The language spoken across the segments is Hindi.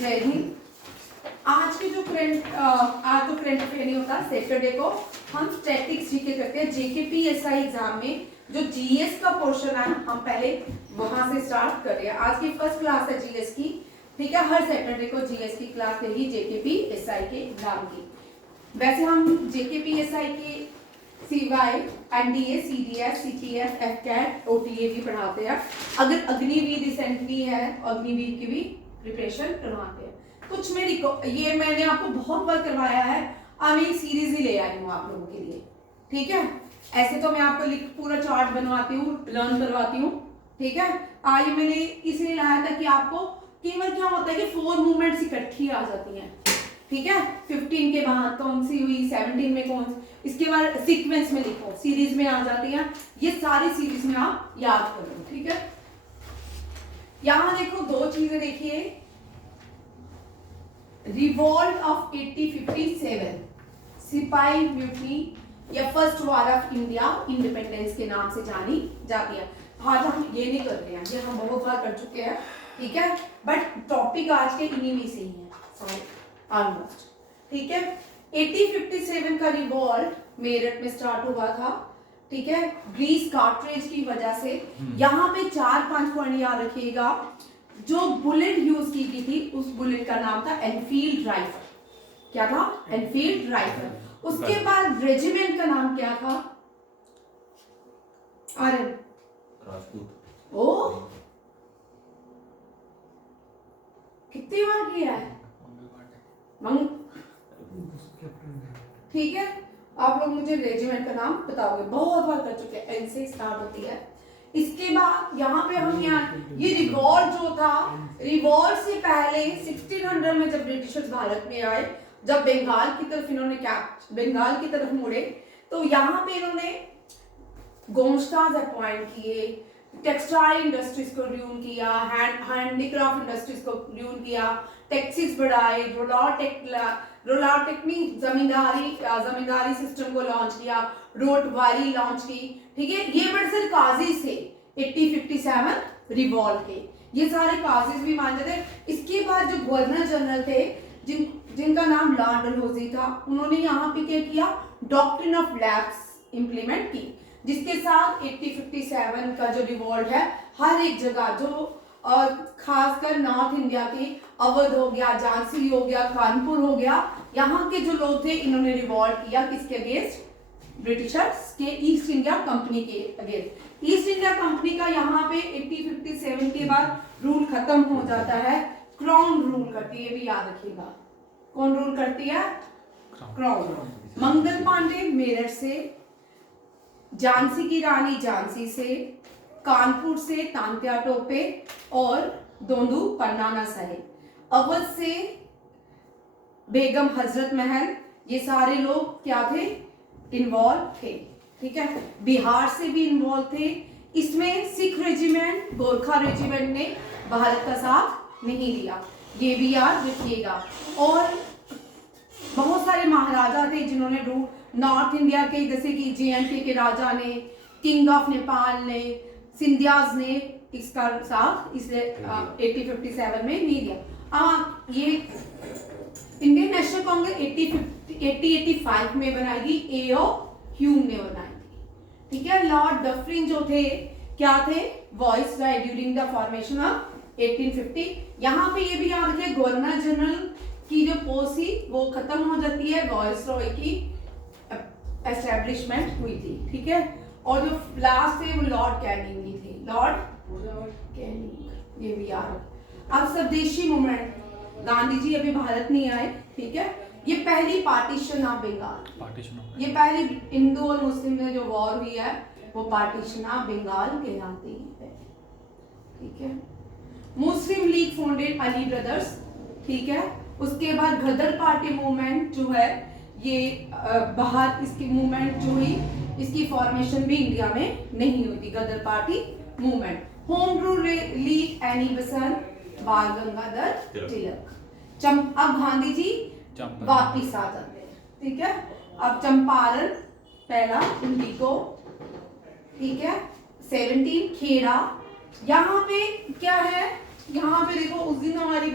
जय हिंद। आज के जो आज तो करंट अफेयर नहीं होता, सैटरडे को हम स्टैटिक्स जीके करते हैं। जेकेपीएसआई एग्जाम में जो जीएस का पोर्शन है हम पहले वहां से स्टार्ट कर रहे हैं। आज की फर्स्ट क्लास है जीएस की, ठीक है। हर सैटरडे को जीएस की क्लास रहेगी जेकेपीएसआई के एग्जाम की। वैसे हम जेकेपीएसआई के सिवाय NDA, CDS, CTF, AFCAT, OTA भी पढ़ाते हैं। अगर अग्निवीर रिसेंटली है, अग्निवीर की भी प्रिपरेशन करवाते हैं। कुछ में ये मैंने आपको बहुत बार करवाया है, अब एक सीरीज ही ले आई हूँ आप लोगों के लिए, ठीक है। ऐसे तो मैं आपको पूरा चार्ट बनवाती हूँ, लर्न करवाती हूँ, ठीक है। आज मैंने इसलिए लाया था कि आपको केवल क्या होता है कि 4 मूवमेंट्स इकट्ठी आ जाती हैं, ठीक है। 15 के बाद कौन सी हुई, 17 में कौन, इसके बाद सीक्वेंस में लिखो, सीरीज में आ जाती है। ये सारी सीरीज में आप याद करो, ठीक है। यहां देखो 2 चीजें देखिए। रिवॉल्ट ऑफ 1857, सिपाही म्यूटनी या first war of India, independence के नाम से जानी जाती है। आज हम ये नहीं कर रहे हैं, ये हम बहुत बार कर चुके हैं, ठीक है। बट टॉपिक आज के इन्हीं में से ही है, सॉरी ऑलमोस्ट, ठीक है। 1857 का रिवॉल्ट मेरठ में स्टार्ट हुआ था, ठीक है, ग्रीस कार्ट्रिज की वजह से। यहाँ पे 4-5 पॉइंट याद रखिएगा। जो बुलेट यूज की गई थी उस बुलेट का नाम था एनफील्ड राइफल। क्या था? Enfield rifle. उसके बाद रेजिमेंट का नाम क्या था? अरे राजपूत। ओ कितनी बार किया है? ठीक है, आप लोग मुझे रेजिमेंट का नाम बताओगे, बहुत बार कर चुके हैं। एन से स्टार्ट होती है। इसके बाद यहाँ पे हम ये रिवॉल्ट जो था, रिवॉल्ट से पहले 1600 में जब ब्रिटिशर्स भारत में आए, जब बंगाल की तरफ इन्होंने बंगाल की तरफ मुड़े, तो यहाँ पे इन्होंने गोंस्टाज अपॉइंट किए, टेक्सटाइल इंडस्ट्रीज को ड्यून किया, हैंडीक्राफ्ट इंडस्ट्रीज को ड्यून किया, टैक्सेस बढ़ाए, रोलार टेक्निक जमींदारी सिस्टम को लॉन्च किया, रोटवारी लॉन्च की, ठीक है। ये बड़े सारे काजेज थे 1857 रिवॉल्ट के, ये सारे काजेज भी मान जाते। इसके बाद जो गवर्नर जनरल थे जिनका नाम लॉर्ड डलहौजी था, उन्होंने यहाँ पे क्या किया? डॉक्ट्रिन ऑफ लैप्स इंप्लीमेंट की, जिसके साथ 1857 का जो रिवॉल्ट है हर एक जगह, जो खासकर नॉर्थ इंडिया की अवध हो गया, झांसी हो गया, कानपुर हो गया, यहाँ के जो लोग थे इन्होंने रिवॉल्ट किया किसके अगेंस्ट? ब्रिटिशर्स के, ईस्ट इंडिया कंपनी के अगेंस्ट। ईस्ट इंडिया कंपनी का यहाँ पे 1857 के बाद रूल खत्म हो जाता है, क्राउन रूल करती है, भी याद रखिएगा। कौन रूल करती है? क्राउन। मंगल पांडे मेरठ से, झांसी की रानी झांसी से, कानपुर से तांत्या टोपे और दोंदू पन्नाना साहिब, अवध से बेगम हजरत महल, ये सारे लोग क्या थे? इन्वॉल्व थे, ठीक है। बिहार से भी इन्वॉल्व थे। इसमें सिख रेजिमेंट, गोरखा रेजिमेंट ने भारत का साथ नहीं दिया, ये भी याद रखिएगा। और बहुत सारे महाराजा थे जिन्होंने नॉर्थ इंडिया के, जैसे कि जेएनके के राजा ने, किंग ऑफ नेपाल ने, सिंधियाज ने इसका साथ इसलिए 1857 में नहीं दिया। ये इंडियन नेशनल कांग्रेस 1885 में बनाई, एओ ह्यूम ने बनाई थी, ठीक है। लॉर्ड डफरिन जो थे क्या थे? Viceroy during the formation of 1850। यहाँ पे ये भी याद रखें, गवर्नर जनरल की जो पोस्ट थी वो खत्म हो जाती है, वॉइस रॉय की एस्टेब्लिशमेंट हुई थी, ठीक है। और जो लास्ट थे वो लॉर्ड कैनिंग ही थे, लॉर्ड कैनिंग, ये भी याद। अब स्वदेशी मूवमेंट, गांधी जी अभी भारत नहीं आए, ठीक है। ये पहली पार्टीशन ऑफ बंगाल, ये पहली हिंदू और मुस्लिम में जो वॉर हुई है वो पार्टीशन ऑफ बंगाल कहलाती है, ठीक है। मुस्लिम लीग फाउंडेड अली ब्रदर्स, ठीक है। उसके बाद गदर पार्टी मूवमेंट जो है, ये बाहर इसकी मूवमेंट जो हुई, इसकी फॉर्मेशन भी इंडिया में नहीं हुई थी, Ghadar party movement. Home rule league Annie Besant, Bal Gangadhar तिलक। अब गांधी जी वापिस आ जाते हैं, ठीक है। अब चंपारण पहला इंडिको, ठीक है। 17 खेड़ा। यहाँ पे क्या है? यहाँ पे देखो उस दिन हमारी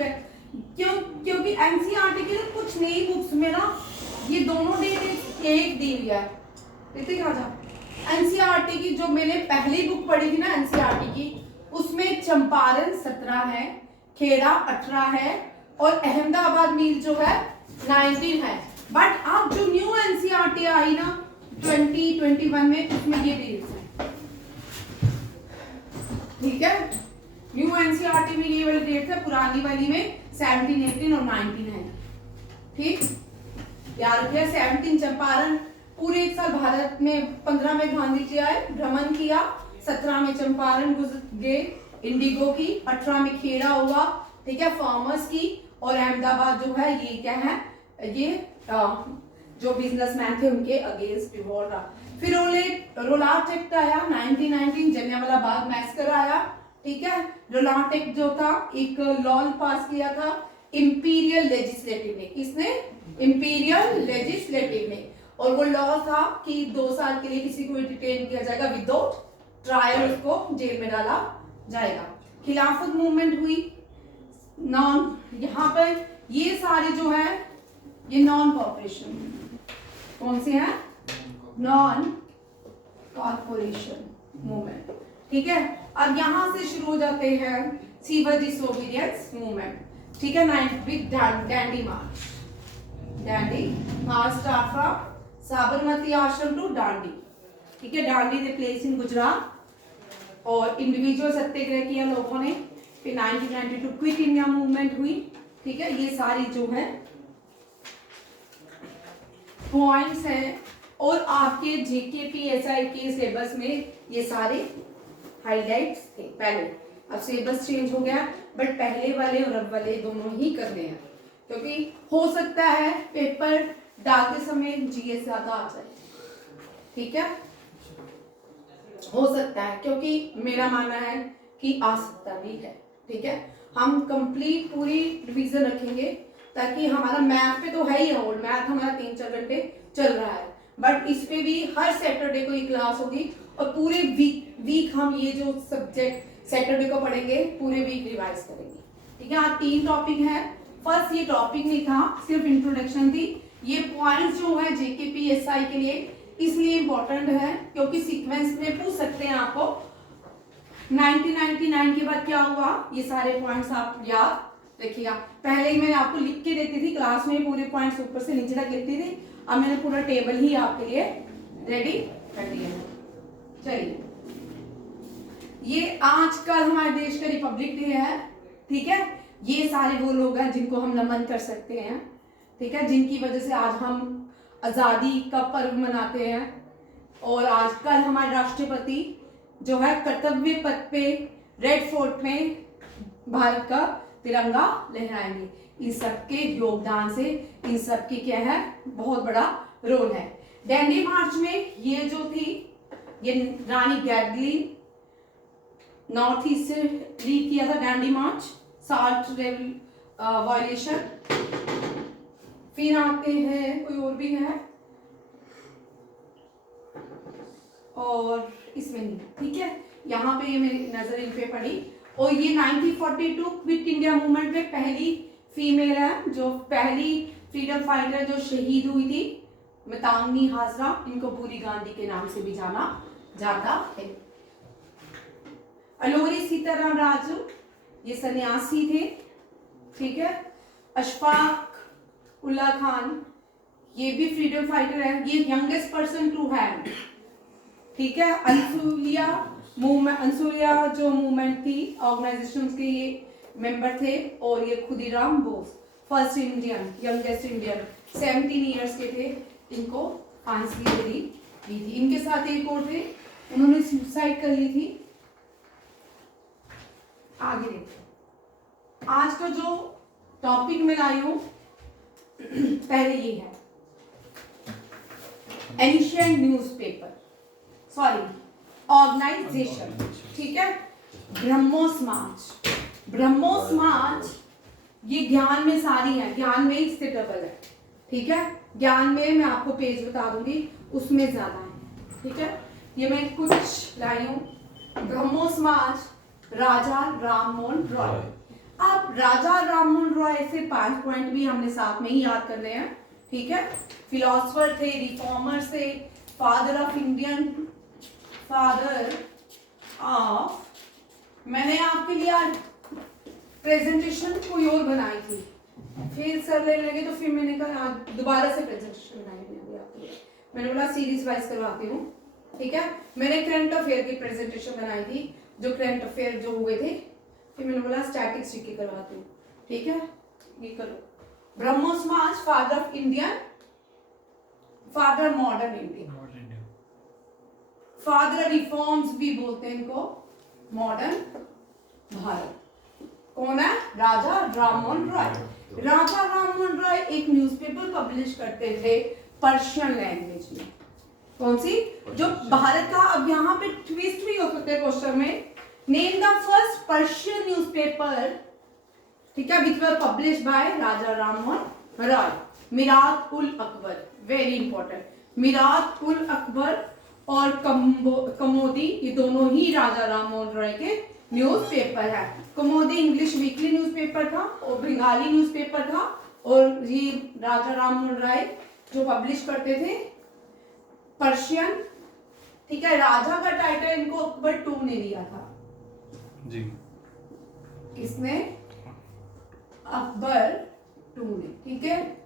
क्योंकि एनसीईआरटी की ना कुछ नई बुक्स में ना ये दोनों डेट एक दी हुई है। देखते क्या जा एनसीईआरटी की जो मैंने पहली बुक पढ़ी थी ना एनसीईआरटी की, उसमें चंपारण 17 है, खेड़ा 18 है और अहमदाबाद मील जो है 19 है। बट अब जो न्यू एनसीईआरटी आई ना 2021 में, उसमें ये डेट्स है। ठीक है, न्यू एनसीईआरटी में ये वाली डेट्स है, पुरानी वाली में 17, 18 और 19 है। ठीक, याद रखिए 17 चंपारण, पूरे एक साल भारत में 15 में गांधी जी आए, भ्रमण किया, 17 में चंपारण गए इंडिगो की, 18 में खेड़ा हुआ, ठीक है, फार्मर्स की, और अहमदाबाद जो है ये क्या है, ये जो बिजनेसमैन थे उनके अगेंस्ट रिवॉल्ट रहा। फिर रोलाट एक्ट आया 1919, जलियांवाला बाग मैसेकर आया। ठीक है, रोलाट एक्ट जो था एक लॉ पास किया था इंपीरियल लेजिस्लेटिव ने, किसने, इंपीरियल लेजिस्लेटिव ने, और वो लॉ था कि 2 साल के लिए किसी को डिटेन किया जाएगा विदाउट ट्रायल, उसको जेल में डाला जाएगा। खिलाफत मूवमेंट हुई, नॉन, यहाँ पर ये सारे जो है ये नॉन कॉर्पोरेशन, कौन से हैं, नॉन कॉर्पोरेशन मूवमेंट। ठीक है, अब यहां से शुरू हो जाते हैं सिविल डिसोबीडियंस मूवमेंट। ठीक है, 9 with dandy March, dandy March start from Sabarmati आश्रम टू डांडी। ठीक है, डांडी ने प्लेस इन गुजरात, और इंडिविजुअल सत्याग्रह किया लोगों ने। फिर 1992 क्विट इंडिया मूवमेंट हुई। ठीक है, ये सारी जो है पॉइंट्स हैं, और आपके जेकेपीएसआई के सिलेबस में ये सारे हाइलाइट्स थे पहले। अब सिलेबस चेंज हो गया, बट पहले वाले और अब वाले दोनों ही करने हैं, क्योंकि हो सकता है पेपर डालते समय जीएस ज्यादा आ जाए। ठीक है, हो सकता है, क्योंकि मेरा मानना है कि आ सकता भी है। ठीक है, हम कंप्लीट पूरी रिवीजन रखेंगे, ताकि हमारा मैथ पे तो है ही, ओल्ड मैथ हमारा 3-4 घंटे चल रहा है, बट इस पे भी हर सैटरडे को ये क्लास होगी, और पूरे वीक हम ये जो सब्जेक्ट सैटरडे को पढ़ेंगे पूरे वीक रिवाइज करेंगे। ठीक है, आज 3 टॉपिक है। फर्स्ट ये टॉपिक नहीं था, सिर्फ इंट्रोडक्शन थी। ये पॉइंट्स जो है जेकेपीएसआई के लिए इसलिए इम्पोर्टेंट है, क्योंकि सीक्वेंस में पूछ सकते हैं आपको 1999 के बाद क्या हुआ, ये सारे पॉइंट्स आप याद रखिएगा। पहले ही मैंने आपको लिख के देती थी क्लास में, पूरे पॉइंट्स ऊपर से नीचे तक लिखती थी। अब मैंने पूरा टेबल ही आपके लिए रेडी कर दिया। चलिए, ये आजकल हमारे देश का रिपब्लिक डे है। ठीक है, ये सारे वो लोग हैं जिनको हम नमन कर सकते हैं। ठीक है, जिनकी वजह से आज हम आजादी का पर्व मनाते हैं, और आजकल हमारे राष्ट्रपति जो है कर्तव्य पथ पे रेड फोर्ट में भारत का तिरंगा लहराएंगे। इन सबके योगदान से, इन सबकी क्या है, बहुत बड़ा रोल है। डैंडी मार्च में ये जो थी, ये रानी गैडलिन नॉर्थ ईस्ट से लीड किया था डैंडी मार्च, साल्ट वायलेशन। फिर आते हैं, कोई और भी है, और इसमें नहीं। ठीक है, यहाँ पे ये मेरी नजर इन पे पड़ी। और ये 1942 क्विट इंडिया मूवमेंट में पहली फीमेल है, जो पहली फ्रीडम फाइटर जो शहीद हुई थी, मितांगनी हाजरा। इनको बुरी गांधी के नाम से भी जाना जाता है। अलोरी सीताराम राजू, ये सन्यासी थे। ठीक है, अशफाक उल्ला खान, ये भी फ्रीडम फाइटर है, ये यंगेस्ट पर्सन टू हैव। ठीक है, अंसुलिया जो मूवमेंट थी ऑर्गेनाइजेशन के ये मेंबर थे, और ये Khudiram Bose first Indian, youngest Indian, 17 years के थे, इनको फांसी दी थी। इनके साथ एक और थे, उन्होंने सुसाइड कर ली थी। आगे देखो, आज का जो टॉपिक मैं लाई हूं पहले ये है एशियन न्यूज़पेपर, सॉरी ऑर्गेनाइजेशन। ठीक है, ब्रह्मोस मार्च, ब्रह्मोस मार्च ये ज्ञान में सारी है, ज्ञान में ही स्थितबल है। ठीक है, ज्ञान में मैं आपको पेज बता दूंगी, उसमें ज्यादा है। ठीक है, ये मैं कुछ लाई हूं। ब्रह्मोस मार्च राजा राम मोहन रॉय। अब राजा राममोहन रॉय से 5 पॉइंट भी हमने साथ में ही याद करने हैं, ठीक है। फिलोसफर थे, रिफॉर्मर थे, father of Indian, father of, मैंने आपके लिए आज प्रेजेंटेशन कोई और बनाई थी, फिर सर लेने लगे तो फिर मैंने कहा आज दोबारा से प्रेजेंटेशन बनाई आपके लिए। मैंने बोला सीरीज वाइज करवाती हूँ, ठीक है। मैंने करंट अफेयर की प्रेजेंटेशन बनाई थी, जो करंट अफेयर जो हुए थे, फिर मैंने बोला स्टैटिस्टिक्स की करवाती हूँ, ठीक है। ये करो। ब्रह्मो समाज, father of Indian, father modern India, father reforms भी बोलते हैं इनको, मॉडर्न भारत। कौन है? राजा राममोहन रॉय। राजा राममोहन रॉय एक न्यूज़पेपर पब्लिश करते थे पर्शियन लैंग्वेज में। कौन सी? जो भारत का, अब यहाँ पे ट्विस्ट भी हो सकते हैं क्वेश्चन में, name the first Persian newspaper, ठीक है, which were publish by Raja Rammohan Roy. Mirat ul Akbar, very important. Mirat ul Akbar और कमोदी, ये दोनों ही राजा राममोहन रॉय के न्यूज़पेपर है। कमोदी इंग्लिश वीकली न्यूज़पेपर था और बंगाली न्यूज़पेपर था, और ये राजा राममोहन राय जो पब्लिश करते थे पर्शियन, ठीक है। राजा का टाइटल इनको अकबर टू ने दिया था जी। किसने? अकबर टू ने, ठीक है।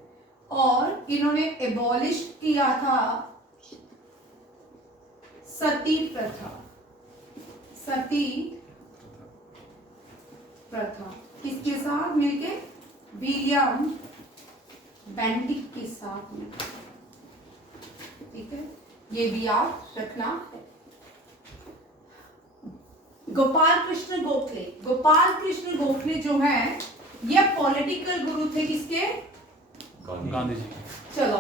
और इन्होंने एबॉलिश किया था सती प्रथा, सती प्रथा, किसके साथ मिलके? विलियम बेंटिक के साथ में, ठीक है। ये भी याद रखना है। गोपाल कृष्ण गोखले, गोपाल कृष्ण गोखले जो है ये पॉलिटिकल गुरु थे किसके? गांधी जी। चलो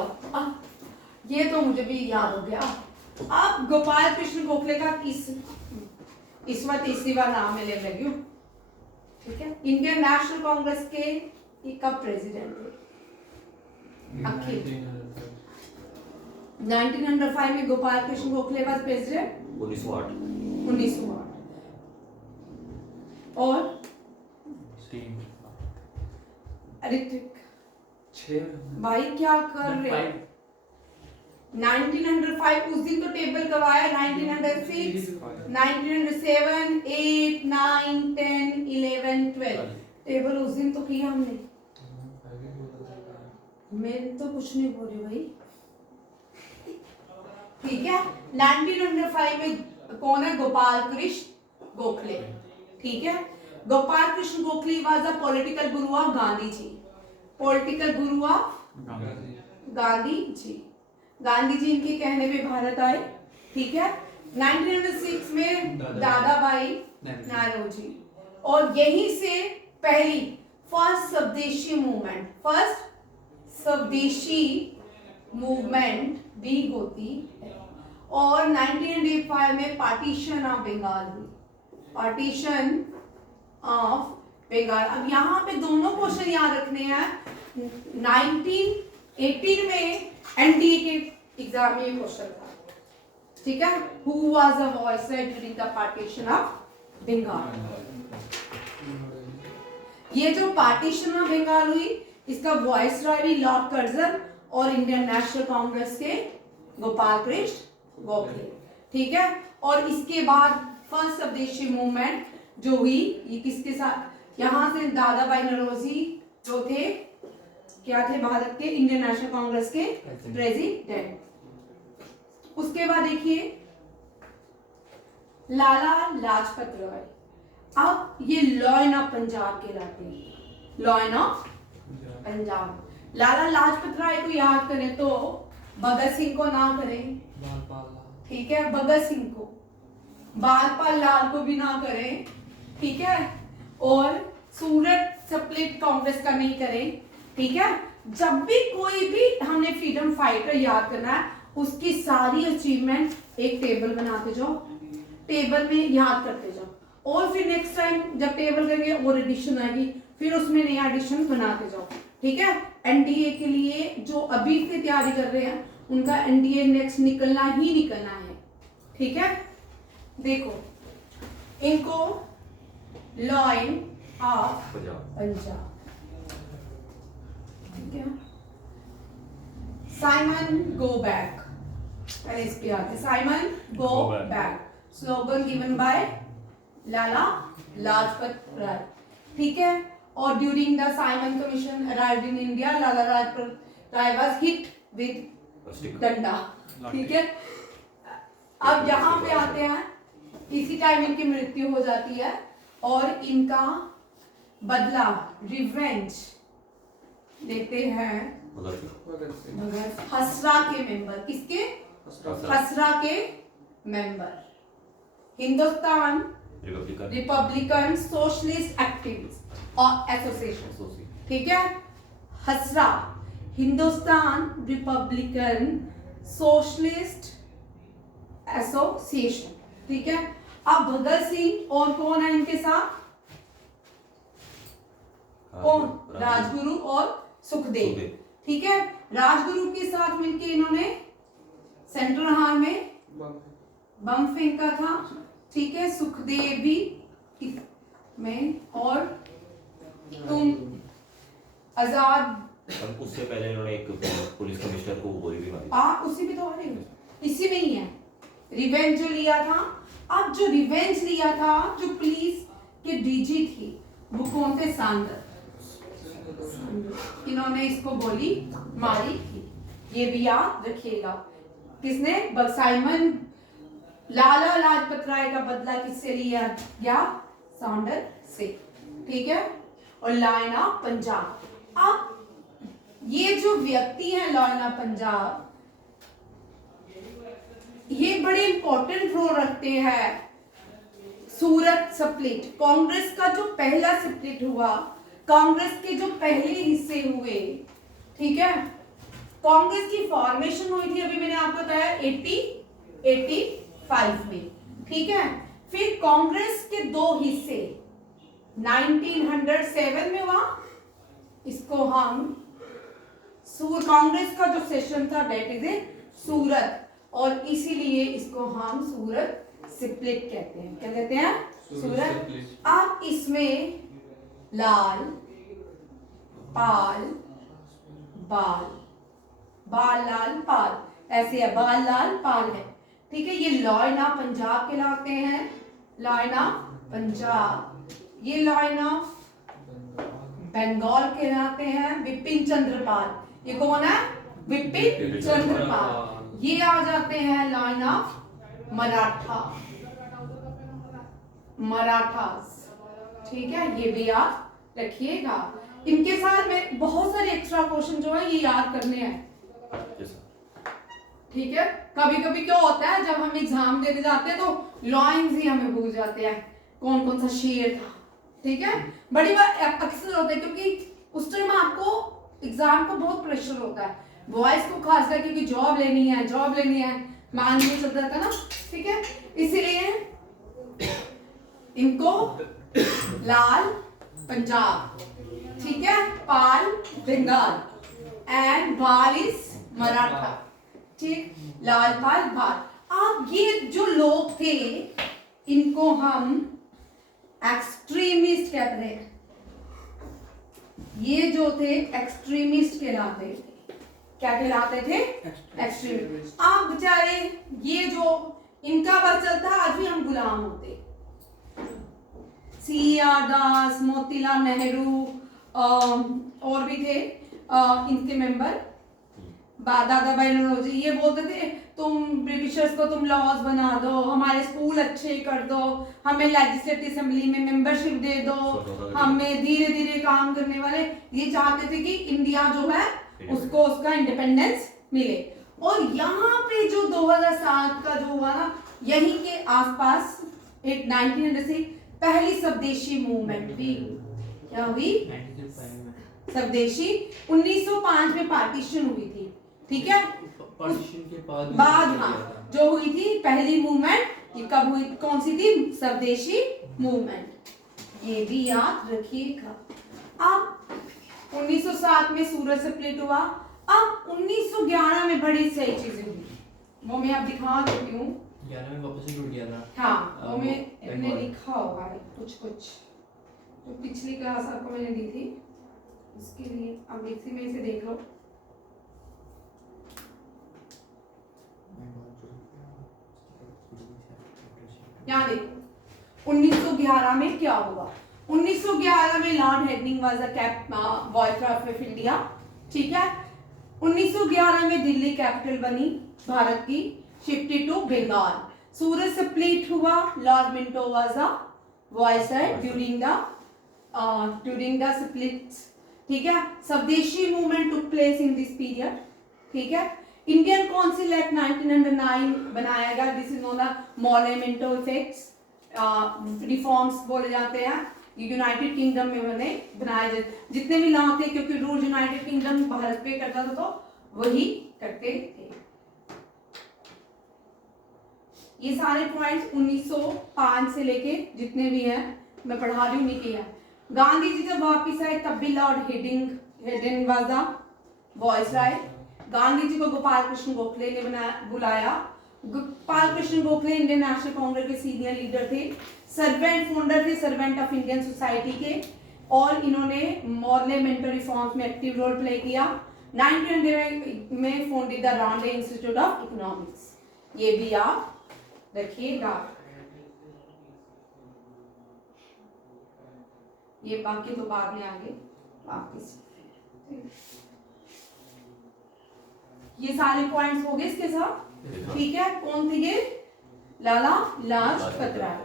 ये तो मुझे भी याद हो गया। अब गोपाल कृष्ण गोखले का इस बार तीसरी बार नाम में ले लगी हूँ, ठीक है। इंडियन नेशनल कांग्रेस के कब प्रेसिडेंट थे? अखिल 1905 में गोपाल कृष्ण गोखले वाज प्रेसिडेंट। 1908 और ऋतिक भाई क्या कर रहे हो? 1905 उस दिन तो टेबल करवाया, 1906, 1907, 8, 9, 10, 11, 12 टेबल उस दिन तो किया हमने। मैं तो कुछ नहीं बोल रही भाई, ठीक है। 1905 में कौन है? गोपाल कृष्ण गोखले, ठीक है। Gopal Krishna Gokhale was a political Guru of Gandhi ji, political Guru of Gandhi ji. Gandhi ji इनके कहने पे भारत आए, ठीक है। 1906 में दादा भाई नौरोजी, और यहीं से पहली फर्स्ट स्वदेशी मूवमेंट, फर्स्ट स्वदेशी मूवमेंट भी होती है। और 1905 में पार्टीशन ऑफ बंगाल हुई, पार्टीशन ऑफ बंगाल। अब यहाँ पे दोनों क्वेश्चन याद रखने हैं। 1918 में एनडीए के एग्जाम में ये क्वेश्चन था, ठीक है। Who was the viceroy during the partition of Bengal? ये जो पार्टीशन ऑफ बंगाल हुई, इसका वॉइसरॉय भी लॉर्ड कर्जन और इंडियन नेशनल कांग्रेस के गोपाल कृष्ण गोखले, ठीक है। और इसके बाद फर्स्ट स्वदेशी मूवमेंट जो हुई, ये किसके साथ? यहाँ से दादा भाई नौरोजी जो थे, क्या थे? भारत के इंडियन नेशनल कांग्रेस के प्रेसिडेंट। उसके बाद देखिए लाला लाजपत राय। अब ये लॉयन ऑफ पंजाब कहलाते हैं, लॉयन ऑफ पंजाब। लाला लाजपत राय को याद करें तो भगत सिंह को ना करें, ठीक है, भगत सिंह को, बालपाल लाल को भी ना करें, ठीक है, और सूरत स्प्लिट कांग्रेस का नहीं करें, ठीक है। जब भी कोई भी हमने फ्रीडम फाइटर याद करना है, उसकी सारी अचीवमेंट एक टेबल बनाते जाओ, टेबल में याद करते जाओ, और फिर नेक्स्ट टाइम जब टेबल करेंगे और एडिशन आएगी, फिर उसमें नया एडिशन बनाते जाओ, ठीक है। एनडीए के लिए जो अभी से तैयारी कर रहे हैं, उनका एनडीए नेक्स्ट निकलना ही निकलना है, ठीक है। देखो इनको लॉयन ऑफ पंजाब। पंजाब। ठीक है, साइमन गो बैक, पहले इस पे आते, Simon go Go back. Back, slogan given by Lala Lajpat Rai. ठीक है, और during the Simon commission arrived in India, Lala Lajpat Rai was hit with danda. ठीक है, अब यहाँ पे आते हैं, इसी टाइम इनकी मृत्यु हो जाती है और इनका बदला, रिवेंज लेते हैं भगत हसरा के मेंबर। किसके? हसरा के member, Hindustan Republican socialist activist और एसोसिएशन। ठीक है, हसरा हिंदुस्तान रिपब्लिकन सोशलिस्ट एसोसिएशन। ठीक है, अब भगत सिंह और कौन है इनके साथ? कौन? राजगुरु और सुखदेव। ठीक है, राजगुरु के साथ मिलके इन्होंने सेंट्रल हाल में बम फेंका था। ठीक है, सुखदेव भी में, और तुम आजाद, उससे पहले इन्होंने एक पुलिस कमिश्नर को गोली भी मारी। उसी में तो आ रही, इसी में ही है रिवेंज जो लिया था। अब जो रिवेंज लिया था, जो पुलिस के डीजी थी, वो कौन थे? सांडर। इन्होंने इसको गोली मारी थी, ये भी याद रखिएगा। किसने? साइमन, लाला लाजपत राय का बदला किससे लिया गया? सांडर से। ठीक है, और लाइन ऑफ पंजाब। अब ये जो व्यक्ति है लाइन ऑफ पंजाब, ये बड़े इंपॉर्टेंट रोल रखते हैं। सूरत स्प्लिट, कांग्रेस का जो पहला स्प्लिट हुआ, कांग्रेस के जो पहले हिस्से हुए, ठीक है, कांग्रेस की फॉर्मेशन हुई थी, अभी मैंने आपको बताया 85 में। ठीक है, फिर कांग्रेस के दो हिस्से 1907 में हुआ, इसको हम कांग्रेस का जो सेशन था दैट इज ए सूरत, और इसीलिए इसको हम सूरत स्प्लिट कहते हैं। क्या कहते हैं? सूरत। अब इसमें लाल, पाल, बाल, बाल लाल पाल, ऐसे है, बाल लाल पाल है। ठीक है, ये लाइन ऑफ पंजाब कहलाते हैं, लाइन ऑफ पंजाब। ये लाइन ऑफ बंगाल कहलाते हैं, विपिन चंद्र पाल। ये कौन है? विपिन चंद्र पाल। ये आ जाते हैं लाइन ऑफ मराठा, मराठास। ठीक है, ये भी याद रखिएगा। इनके साथ में बहुत सारे एक्स्ट्रा क्वेश्चन जो है ये याद करने हैं। ठीक है, कभी कभी क्या होता है, जब हम एग्जाम देने जाते हैं तो लाइंस ही हमें भूल जाते हैं, कौन कौन सा शेर था। ठीक है, बड़ी बार अक्सर होता है, क्योंकि उस टाइम आपको एग्जाम को बहुत प्रेशर होता है, बॉयज को खासकर, क्योंकि जॉब लेनी है, मान नहीं चलता था ना। ठीक है, इसीलिए इनको लाल पंजाब, ठीक है, पाल बंगाल एंड बाल इज मराठा। ठीक, लाल पाल बाल। अब ये जो लोग थे इनको हम एक्सट्रीमिस्ट कहते हैं। ये जो थे एक्सट्रीमिस्ट कहलाते थे। क्या कहलाते थे? एक्सट्रीमिस्ट। आप बेचारे ये जो इनका बस चलता, आज भी हम गुलाम होते। C.R. दास, मोतीलाल नेहरू और भी थे इनके मेंबर, दादा भाई नौरोजी। ये बोलते थे तुम ब्रिटिशर्स को तुम लॉज बना दो, हमारे स्कूल अच्छे कर दो, हमें लेजिस्लेटिव असेंबली में मेंबरशिप दे दो, हमें धीरे धीरे काम करने वाले। ये चाहते थे कि इंडिया जो है उसको उसका इंडिपेंडेंस मिले। और यहाँ पे जो 2007 का जो हुआ ना, यहीं के आसपास 1900 से पहली स्वदेशी मूवमेंट भी क्या हुई? स्वदेशी 1905 में पार्टीशन हुई थी। ठीक है, पार्टीशन के बाद हाँ जो हुई थी पहली मूवमेंट, ये कब हुई? कौन सी थी? स्वदेशी मूवमेंट। ये भी याद रखिएगा। अब 1907 में सूरत स्प्लिट हुआ। अब 1911 में बड़ी सही चीजें हुई, वो मैं अब दिखा देती हूँ। 11 में वापस ही टूट गया था। हाँ, वो मैंने लिखा हुआ है कुछ कुछ। तो पिछली क्लास आपको मैंने दी थी, इसके लिए अब इसी में से देख लो। यहाँ देखो 1911 में क्या हुआ। 1911 में lord Hardinge was the viceroy of India, ठीक है। 1911 में दिल्ली कैपिटल बनी भारत की, shifted to Bengal. Surat split हुआ, lord Minto was the viceroy during the split, ठीक है। Swadeshi movement took place in this period, ठीक है। इंडियन काउंसिल एक्ट 1909 बनाया गया, this is known the Morley Minto effects, reforms बोले जाते हैं। यूनाइटेड किंगडम में बने बनाए जितने भी लॉ थे, क्योंकि रूल यूनाइटेड किंगडम भारत पे करता था तो वही करते थे। ये सारे पॉइंट्स 1905 से लेके जितने भी हैं मैं पढ़ा रही हूँ उन्हीं है। गांधी जी जब वापिस आए तब भी lord Hardinge was the viceroy. Gandhi ji को गोपाल कृष्ण गोखले ने बुलाया। गोपाल कृष्ण गोखले इंडियन नेशनल कांग्रेस के सीनियर लीडर थे, सर्वेंट फाउंडर थे, सर्वेंट ऑफ इंडियन सोसाइटी के, और इन्होंने मॉर्ले-मिंटो रिफॉर्म्स में एक्टिव रोल प्ले किया। 1900 में founded the Ranade institute of economics, ये भी आप रखिएगा। ये बाकी तो बाद में आगे वापिस। ये सारे पॉइंट्स हो गए इसके साथ, ठीक है। कौन थे ये? लाला लाजपत राय।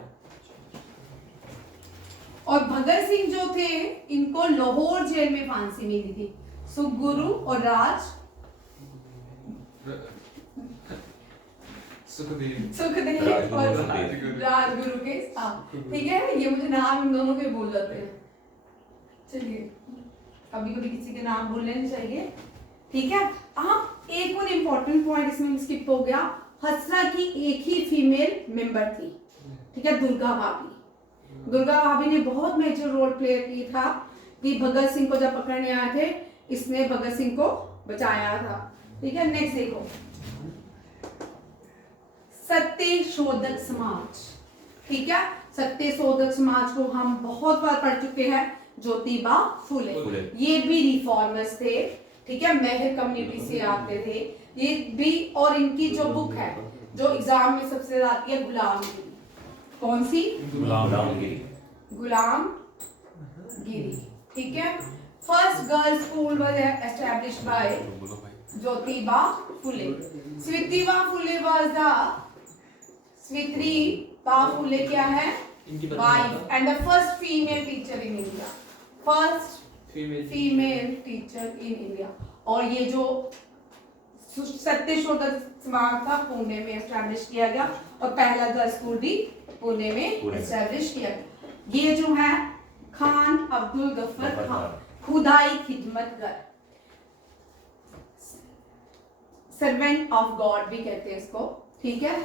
और भगत सिंह जो थे इनको लाहौर जेल में फांसी मिली थी। सुखगुरु और सुखदेव और राजगुरु के साथ, ठीक है। ये मुझे नाम इन दोनों के भूल जाते हैं, चलिए कभी कभी किसी के नाम भूल लेने चाहिए, ठीक है। आप एक और इम्पोर्टेंट पॉइंट इसमें स्किप हो गया, हसरा की एक ही फीमेल मेंबर थी, ठीक है, दुर्गा भाभी। दुर्गा भाभी ने बहुत मेजर रोल प्ले किया था कि भगत सिंह को जब पकड़ने आए थे, इसने भगत सिंह को बचाया था, ठीक है। नेक्स्ट देखो, सत्यशोधक समाज, ठीक है। सत्यशोधक समाज को हम बहुत बार पढ़ चुके हैं, ज्योतिबा फुले। ये भी रिफॉर्मर्स थे, ठीक है, मेहर कम्युनिटी से आते थे ये भी। और इनकी जो बुक है जो एग्जाम में सबसे ज्यादा आती है, गुलामगिरी। कौन सी? गुलामगिरी, ठीक है। First girl school was established by Jyotiba Phule. Savitribai Phule was the Savitribai Phule क्या है? Wife and the first female teacher in India, first female teacher in India. और ये जो सत्यशोधक समाज था पुणे में एस्टैब्लिश किया गया, और पहला गर्ल्स स्कूल भी पुणे में एस्टैब्लिश किया गया। ये जो है खान अब्दुल गफ्फर खान, खुदाई खिदमतगर, सर्वेंट ऑफ गॉड भी कहते हैं इसको, ठीक है,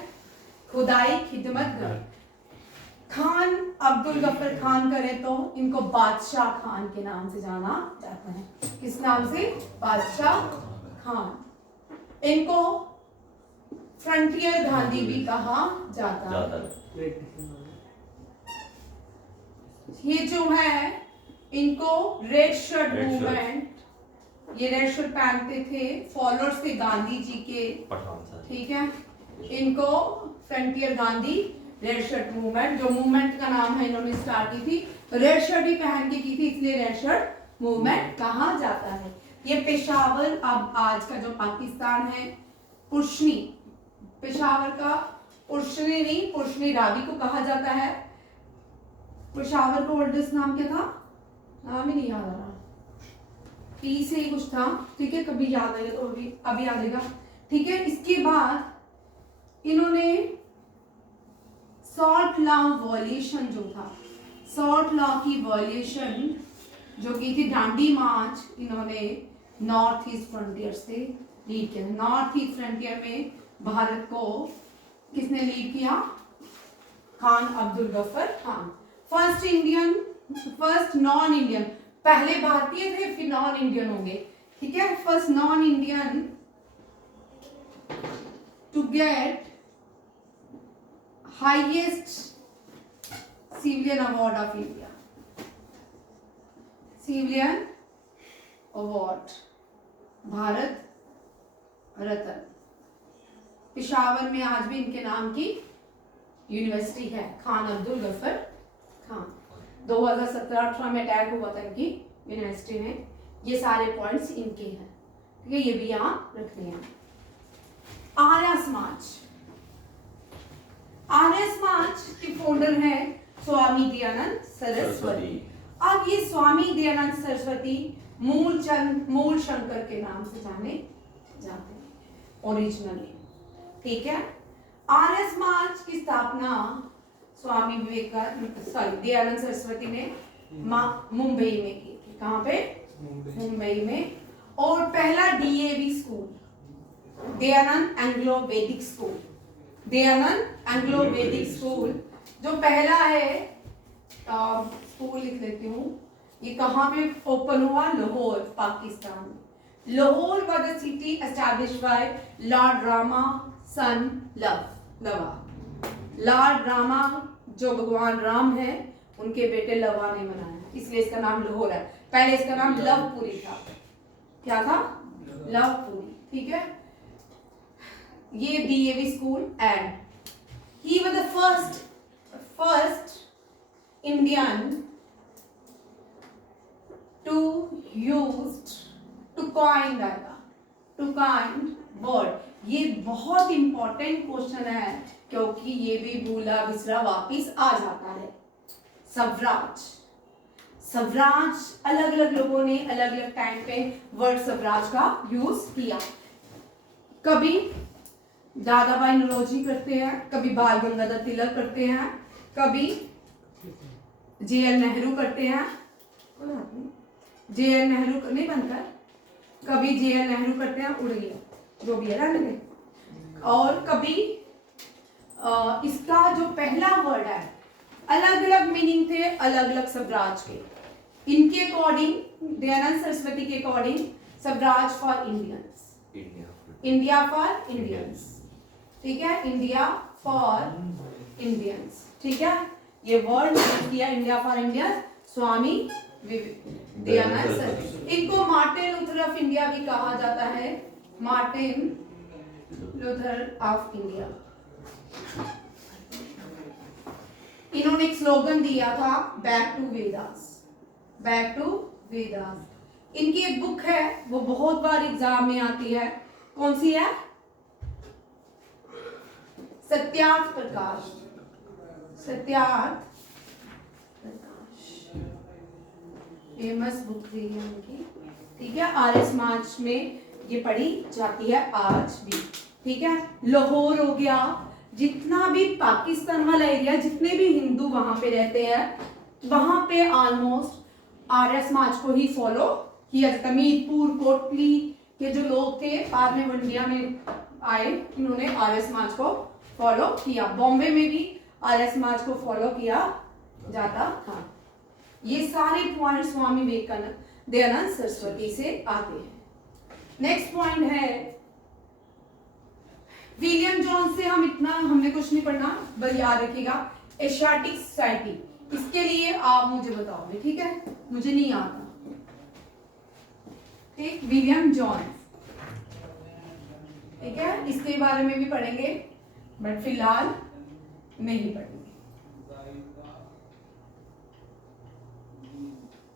खुदाई खिदमतगर। खान अब्दुल गफ्फर खान करें तो इनको बादशाह खान के नाम से जाना जाता है। किस नाम से? बादशाह खान। इनको फ्रंटियर गांधी भी कहा जाता है। ये जो है इनको रेड शर्ट मूवमेंट, ये रेड शर्ट पहनते थे, फॉलोअर्स थे गांधी जी के, ठीक है। इनको frontier Gandhi red shirt movement, जो मूवमेंट का नाम है इन्होंने स्टार्ट की थी, रेड शर्ट ही पहन के की थी, इसलिए रेड शर्ट मूवमेंट कहा जाता है। ये पेशावर, अब आज का जो पाकिस्तान है, पुर्शनी, पेशावर का पुर्शनी नहीं, पुर्शनी रावी को कहा जाता है। पेशावर का ओल्डेस्ट नाम क्या था? नाम ही नहीं याद आ रहा, पी से ही कुछ था, ठीक है, कभी याद आएगा तो अभी आ जाएगा, ठीक है। इसके बाद इन्होंने सॉल्ट लॉ वॉल्यूशन जो था, सॉल्ट लॉ की वॉल्यूशन जो की थी, दांडी मार्च इन्होंने नॉर्थ ईस्ट फ्रंटियर से लीड किया। नॉर्थ ईस्ट फ्रंटियर में भारत को किसने लीड किया? Khan Abdul Ghaffar Khan. First Indian, first non Indian, पहले भारतीय थे फिर नॉन इंडियन होंगे, ठीक है। First non Indian to get highest civilian award of India, civilian award, Bharat Ratna. Peshawar में आज भी इनके नाम की यूनिवर्सिटी है, खान अब्दुल गफर खान। 2017-18 में अटैक हुआ था इनकी यूनिवर्सिटी में। ये सारे पॉइंट्स इनके हैं, ठीक है, ये भी यहाँ रखने हैं। आर्य समाज, आर्य समाज के फाउंडर हैं स्वामी दयानंद सरस्वती। अब ये स्वामी दयानंद सरस्वती मूल शंकर के नाम से जाने जाते हैं ओरिजिनली, ठीक है। आर्य समाज की स्थापना स्वामी दयानंद सरस्वती ने मुंबई में की थी। कहाँ पे? मुंबई में। और पहला डीएवी स्कूल, दयानंद एंग्लो वैदिक स्कूल, दयानंद एंग्लो वैदिक स्कूल जो पहला है, स्कूल लिख लेती हूँ, ये कहाँ पे ओपन हुआ? Lahore, Pakistan. Lahore was the city established by Lord Rama son लवा। लॉर्ड रामा जो भगवान राम है उनके बेटे लवा ने बनाया, इसलिए इसका नाम लाहौर है। पहले इसका नाम लवपुरी था। क्या था? लवपुरी, ठीक है। ये DAV school and he was the first Indian to coin word. ये बहुत इंपॉर्टेंट क्वेश्चन है क्योंकि ये भी भूला बिसरा वापिस आ जाता है। स्वराज अलग अलग लोगों ने अलग अलग टाइम पे वर्ड स्वराज का यूज किया। कभी दादाभाई नौरोजी करते हैं, कभी बाल गंगाधर तिलक करते हैं, कभी जेएल नेहरू करते हैं, जेएल नेहरू नहीं बनकर, कभी जेएल नेहरू करते हैं, उड़ गया जो भी है रहने दे। और कभी इसका जो पहला वर्ड है, अलग अलग मीनिंग थे अलग अलग स्वराज के। इनके अकॉर्डिंग, दयानंद सरस्वती के according, Swaraj for Indians, India for Indians, ठीक है, इंडिया फॉर इंडियंस, ठीक है। ये वर्ड यूज किया India for Indians Swami Dayanand Saraswati. इनको मार्टिन लूथर ऑफ इंडिया भी कहा जाता है, मार्टिन लूथर ऑफ इंडिया। इन्होंने एक स्लोगन दिया था, back to Vedas, back to Vedas. इनकी एक बुक है, वो बहुत बार एग्जाम में आती है। कौन सी है? सत्यार्थ प्रकाश, सत्यार्थ प्रकाश, फेमस बुक थी उनकी, ठीक है। आर्य समाज में ये पढ़ी जाती है आज भी, ठीक है। लाहौर हो गया, जितना भी पाकिस्तान वाला एरिया, जितने भी हिंदू वहां पे रहते हैं, वहां पे ऑलमोस्ट आर्य समाज को ही फॉलो किया जाता। मीरपुर कोटली के जो लोग थे बाद में इंडिया में आए, इन्होंने आर्य समाज को फॉलो किया। बॉम्बे में भी आर्य समाज को फॉलो किया जाता था। ये सारे पॉइंट स्वामी विवेकानंद दयानंद सरस्वती से आते हैं। नेक्स्ट पॉइंट है विलियम जोन्स से हमने कुछ नहीं पढ़ना, बस याद रखिएगा एशियाटिक सोसाइटी। इसके लिए आप मुझे बताओगे, ठीक है, मुझे नहीं आता, ठीक। विलियम जोन्स, ठीक है, इसके बारे में भी पढ़ेंगे बट फिलहाल नहीं पढ़ेंगे।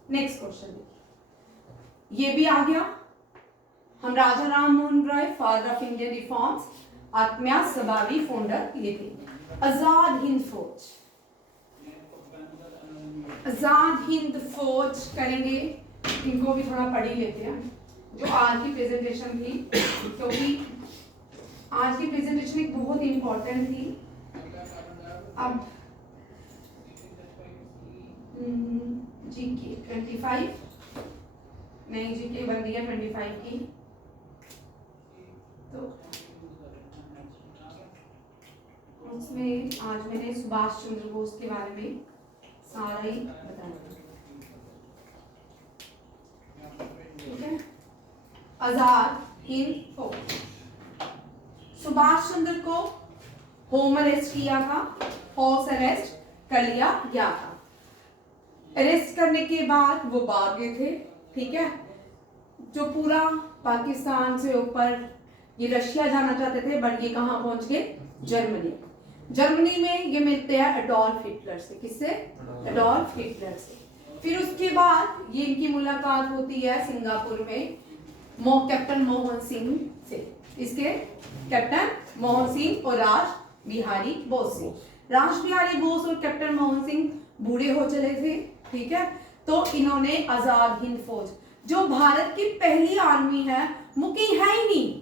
नेक्स्ट क्वेश्चन, ये भी आ गया। हम Raja Ram Mohan Roy, father of Indian reforms, Atmiya सभावी फाउंडर ये थे। आजाद हिंद फौज, आजाद हिंद फौज करेंगे, इनको भी थोड़ा पढ़ ही लेते हैं जो आज की प्रेजेंटेशन थी, क्योंकि आज की प्रेजेंटेशन एक बहुत ही इंपॉर्टेंट थी। अब जीके 25 नहीं, जीके बन रही है 25 की, तो उसमें आज मैंने सुभाष चंद्र बोस के बारे में सारा ही बताया, ठीक है। आजाद हिंद फौज, सुभाष चंद्र को होम अरेस्ट किया था, हाउस अरेस्ट कर लिया गया था। अरेस्ट करने के बाद वो भाग गए थे, ठीक है। जो पूरा पाकिस्तान से ऊपर ये रशिया जाना चाहते थे, बट ये कहाँ पहुंच गए? जर्मनी। जर्मनी में ये मिलते हैं एडोल्फ हिटलर से। किससे? एडोल्फ हिटलर से। फिर उसके बाद ये इनकी मुलाकात होती है सिंगापुर में कैप्टन मोहन सिंह से। इसके कैप्टन मोहन सिंह और राज बिहारी बोस से। राज बिहारी बोस और कैप्टन मोहन सिंह बूढ़े हो चले थे, ठीक है। तो इन्होंने आजाद हिंद फौज, जो भारत की पहली आर्मी है, वो कहीं है ही नहीं।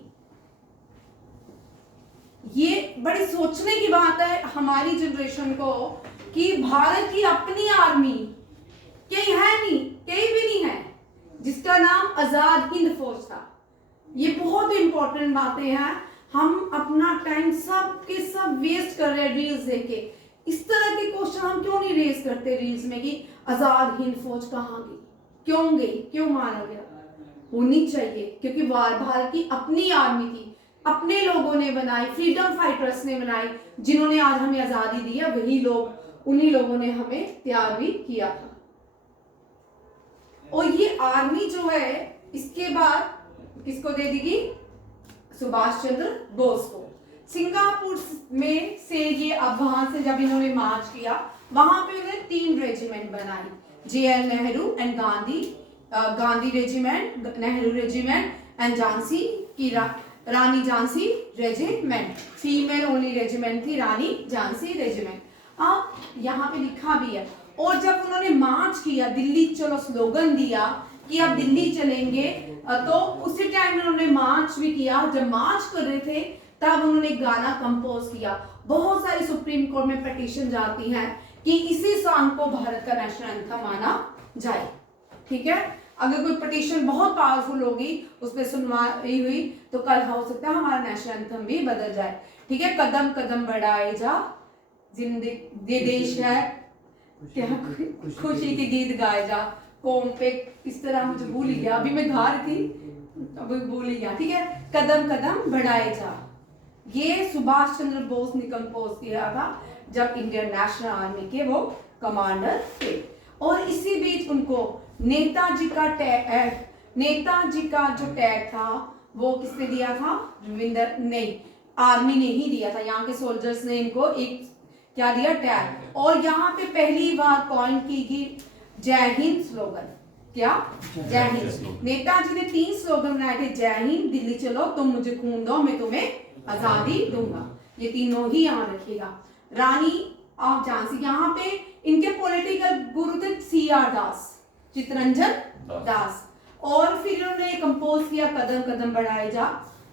ये बड़ी सोचने की बात है हमारी जनरेशन को कि भारत की अपनी आर्मी कहीं है नहीं, कहीं भी नहीं है, जिसका नाम आजाद हिंद फौज था। ये बहुत इंपॉर्टेंट बातें हैं। हम अपना टाइम सब के सब वेस्ट कर रहे हैं रील्स देख के। इस तरह के क्वेश्चन हम क्यों नहीं रेज करते रील्स में कि आजाद हिंद फौज कहाँ गई, क्यों गई, क्यों मारा गया? होनी चाहिए, क्योंकि भारत की अपनी आर्मी थी, अपने लोगों ने बनाई, फ्रीडम फाइटर्स ने बनाई, जिन्होंने आज हमें आजादी दी है। वही लोग, उन्हीं लोगों ने हमें तैयार भी किया था। और ये आर्मी जो है इसके बाद किसको दे देगी? सुभाष चंद्र बोस को। सिंगापुर में से ये अब वहां से जब इन्होंने मार्च किया, वहां पे उन्होंने 3 रेजिमेंट बनाई, JN Nehru and Gandhi regiment, Nehru regiment and Jhansi की Rani Jhansi regiment. Female only regiment थी, रानी झांसी रेजिमेंट। अब यहाँ पे लिखा भी है। और जब उन्होंने मार्च किया, दिल्ली चलो स्लोगन दिया कि अब दिल्ली चलेंगे, तो उसी टाइम उन्होंने मार्च भी किया। जब मार्च कर रहे थे तब उन्होंने गाना कंपोज किया। बहुत सारी सुप्रीम कोर्ट में पिटीशन जाती हैं कि इसी सॉन्ग को भारत का नेशनल एंथम माना जाए, ठीक है। अगर कोई पिटीशन बहुत पावरफुल होगी, उस पर सुनवाई हुई, तो कल हो सकता है हमारा नेशनल एंथम भी बदल जाए, ठीक है। कदम कदम बढ़ाए जा, जिंदगी ये देश है, क्या खुशी के गीत गाए जा, कौम पे, इस तरह मुझे भूल ही गया, अभी मैं गा रही थी, अभी भूल ही गया, ठीक है। कदम कदम बढ़ाए जा, ये सुभाष चंद्र बोस ने कंपोज किया था जब इंडियन नेशनल आर्मी के वो कमांडर थे। और इसी बीच उनको नेताजी का जो टैग था वो किसने दिया था? रविंद्र, नहीं, आर्मी ने ही दिया था। यहाँ के सोल्जर्स ने इनको एक क्या दिया? टैग। और यहाँ पे पहली बार कॉइन की गई जय हिंद स्लोगन। क्या? जय हिंद। नेताजी ने 3 स्लोगन बनाए थे, जय हिंद, दिल्ली चलो, तुम मुझे खून दो, मैं तुम्हें आजादी दूंगा। ये तीनों ही यहाँ रखिएगा। रानी ऑफ झांसी, यहाँ पे इनके पॉलिटिकल गुरु थे CR दास, चित्तरंजन दास। और फिर इन्होंने कंपोज किया कदम कदम बढ़ाए जा।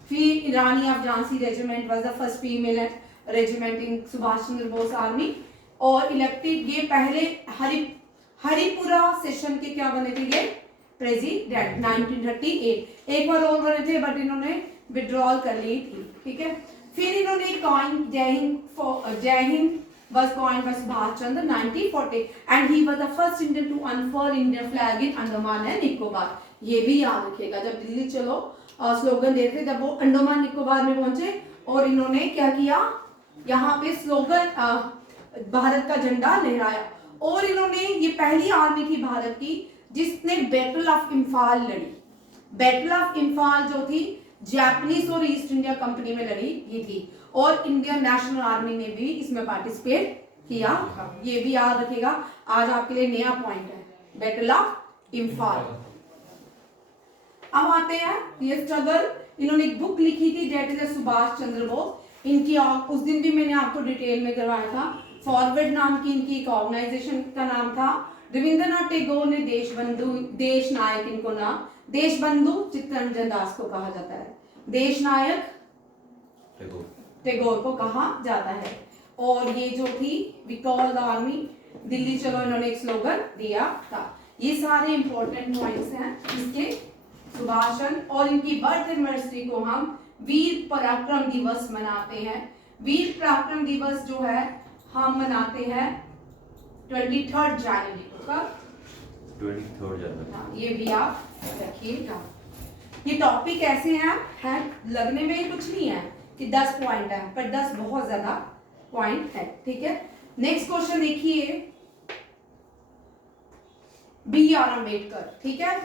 फिर Rani of Jhansi regiment was the first female regiment in Subhash Chandra Bose army. और इलेक्टेड, ये पहले हरिपुरा सेशन के क्या बने थे? ये प्रेसिडेंट 1938। एक बार और बने थे, बट इन्होंने विड्रॉल कर ली थी, ठीक है। फिर इन्होंने कॉइन जय Hind was coined by Subhash Chandra 1940 and he was the first Indian to unfurl Indian flag in Andaman and Nicobar। ये भी याद रखिएगा, जब दिल्ली चलो स्लोगन दे थे, जब वो अंडमान निकोबार में पहुंचे और इन्होंने क्या किया? यहाँ पे स्लोगन भारत का झंडा लहराया। और इन्होंने, ये पहली आर्मी थी भारत की जिसने बैटल ऑफ इम्फाल लड़ी। बैटल ऑफ इम्फाल जो थी जापानीज और ईस्ट इंडिया कंपनी में लड़ी ये थी। और इंडियन नेशनल आर्मी ने भी इसमें पार्टिसिपेट किया। ये भी याद रखिएगा, आज आपके लिए नया पॉइंट है, बैटल ऑफ इम्फाल। अब आते हैं ये स्ट्रगल। इन्होंने एक बुक लिखी थी, डेट इज सुभाष चंद्र बोस। इनकी उस दिन भी मैंने आपको डिटेल में करवाया था। फॉरवर्ड नाम की इनकी एक ऑर्गेनाइजेशन का नाम था। रविंद्रनाथ टैगोर ने देश नायक इनको नाम, देश बंधु चित्तरंजन दास को कहा जाता है, देश नायक टैगोर को कहा जाता है। और ये जो थी विकॉल द आर्मी, दिल्ली चलो, इन्होंने एक स्लोगन दिया था। ये सारे इंपॉर्टेंट पॉइंट्स हैं इसके सुभाषण। और इनकी बर्थ एनिवर्सरी को हम वीर पराक्रम दिवस मनाते हैं। वीर पराक्रम दिवस जो है हम मनाते हैं 23 जनवरी को। कब? 23 जनवरी। ये भी आप रखिएगा। ये टॉपिक ऐसे हैं लगने में कुछ नहीं है कि 10 पॉइंट है, पर 10 बहुत ज्यादा पॉइंट है, ठीक है। नेक्स्ट क्वेश्चन देखिए, बी आर अम्बेडकर, ठीक है,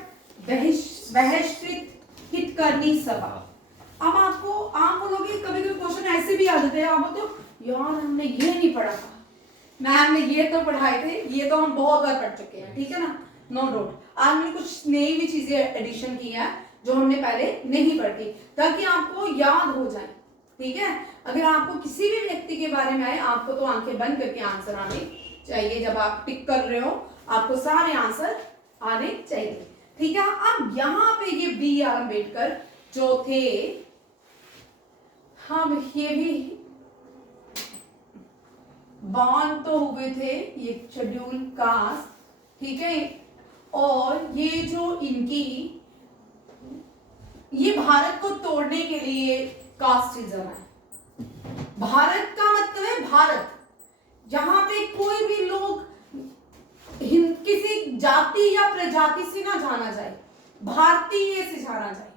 बहिष्कृत हितकर्मी सभा। अब आप बोलोगे कभी कभी क्वेश्चन ऐसे भी आ जाते हैं, आप बोलते हो यार हमने ये नहीं पढ़ा था, मैम ने ये तो पढ़ाए थे, ये तो हम बहुत बार पढ़ चुके हैं, ठीक है ना, नो डाउट। आज मैंने कुछ नई भी चीजें एडिशन की है जो हमने पहले नहीं पढ़ी, ताकि आपको याद हो जाए, ठीक है। अगर आपको किसी भी व्यक्ति के बारे में आए, आपको तो आंखें बंद करके आंसर आने चाहिए। जब आप टिक कर रहे हो आपको सारे आंसर आने चाहिए, ठीक है। अब यहाँ पे ये बी आर अम्बेडकर जो थे, हाँ ये भी बॉर्न तो हुए थे, ये शेड्यूल कास्ट, ठीक है। और ये जो इनकी, ये भारत को तोड़ने के लिए कास्टिज्म है। भारत का मतलब है भारत, जहां पे कोई भी लोग किसी जाति या प्रजाति से ना जाना जाए, भारतीय से जाना जाए,